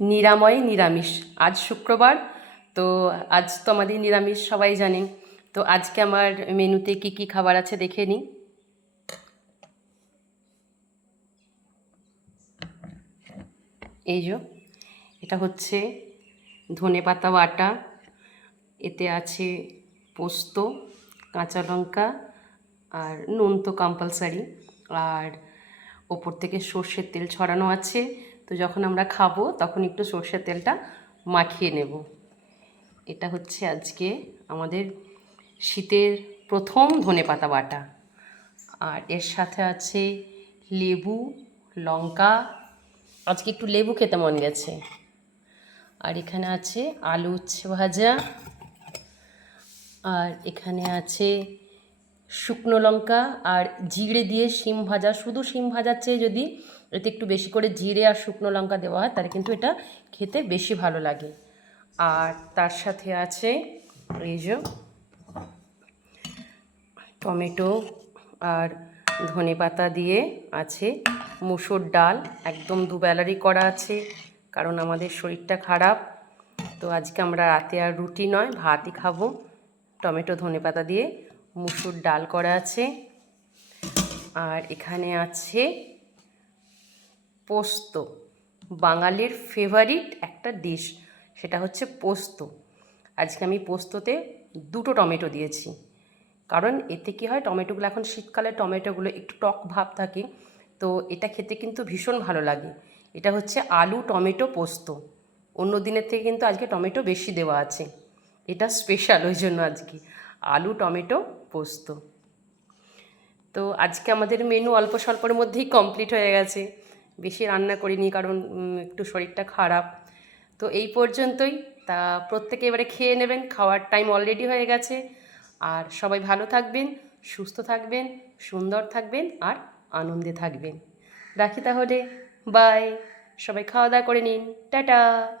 নিরাময় নিরামিষ। আজ শুক্রবার, তো আজ তো আমাদের নিরামিষ, সবাই জানে। তো আজকে আমার মেনুতে কি কি খাবার আছে দেখে নিই। এই যে, এটা হচ্ছে ধনে পাতা বাটা, এতে আছে পোস্ত, কাঁচা লঙ্কা আর নুন তো কম্পালসারি আর ওপর থেকে সর্ষের তেল ছড়ানো আছে। তো যখন আমরা খাব, তখন একটু সর্ষের তেলটা মাখিয়ে নেব। এটা হচ্ছে আজকে আমাদের শীতের প্রথম ধনে পাতা বাটা। আর এর সাথে আছে লেবু, লঙ্কা। আজকে একটু লেবু খেতে মন গেছে। আর এখানে আছে আলু উচ্ছে ভাজা। আর এখানে আছে শুকনো লঙ্কা আর জিরে দিয়ে শিম ভাজা। শুধু শিম ভাজার চেয়ে যদি এতে একটু বেশি করে জিরে আর শুকনো লঙ্কা দেওয়া হয়, তাহলে কিন্তু এটা খেতে বেশি ভালো লাগে। আর তার সাথে আছে এই যে টমেটো আর ধনে পাতা দিয়ে আছে মুসুর ডাল। একদম দুবেলারই করা আছে, কারণ আমাদের শরীরটা খারাপ। তো আজকে আমরা রাতে আর রুটি নয়, ভাতই খাব। টমেটো, ধনে পাতা দিয়ে মুসুর ডাল করা আছে। আর এখানে আছে পোস্ত। বাঙালির ফেভারিট একটা ডিশ সেটা হচ্ছে পোস্ত। আজকে আমি পোস্ততে দুটো টমেটো দিয়েছি। কারণ এতে কি হয়, টমেটোগুলো এখন শীতকালে টমেটোগুলো একটু টক ভাব থাকে, তো এটা খেতে কিন্তু ভীষণ ভালো লাগে। এটা হচ্ছে আলু টমেটো পোস্ত। অন্য দিনের থেকে কিন্তু আজকে টমেটো বেশি দেওয়া আছে। এটা স্পেশাল ওই জন্য আজকে। আলু, টমেটো, পোস্ত। তো আজকে আমাদের মেনু অল্প স্বল্পের মধ্যেই কমপ্লিট হয়ে গেছে। বেশি রান্না করিনি কারণ একটু শরীরটা খারাপ। তো এই পর্যন্তই। তা প্রত্যেকে এবারে খেয়ে নেবেন, খাওয়ার টাইম অলরেডি হয়ে গেছে। আর সবাই ভালো থাকবেন, সুস্থ থাকবেন, সুন্দর থাকবেন আর আনন্দে থাকবেন। রাখি তাহলে। বাই সবাই খাওয়া দাওয়া করে নিন। টাটা!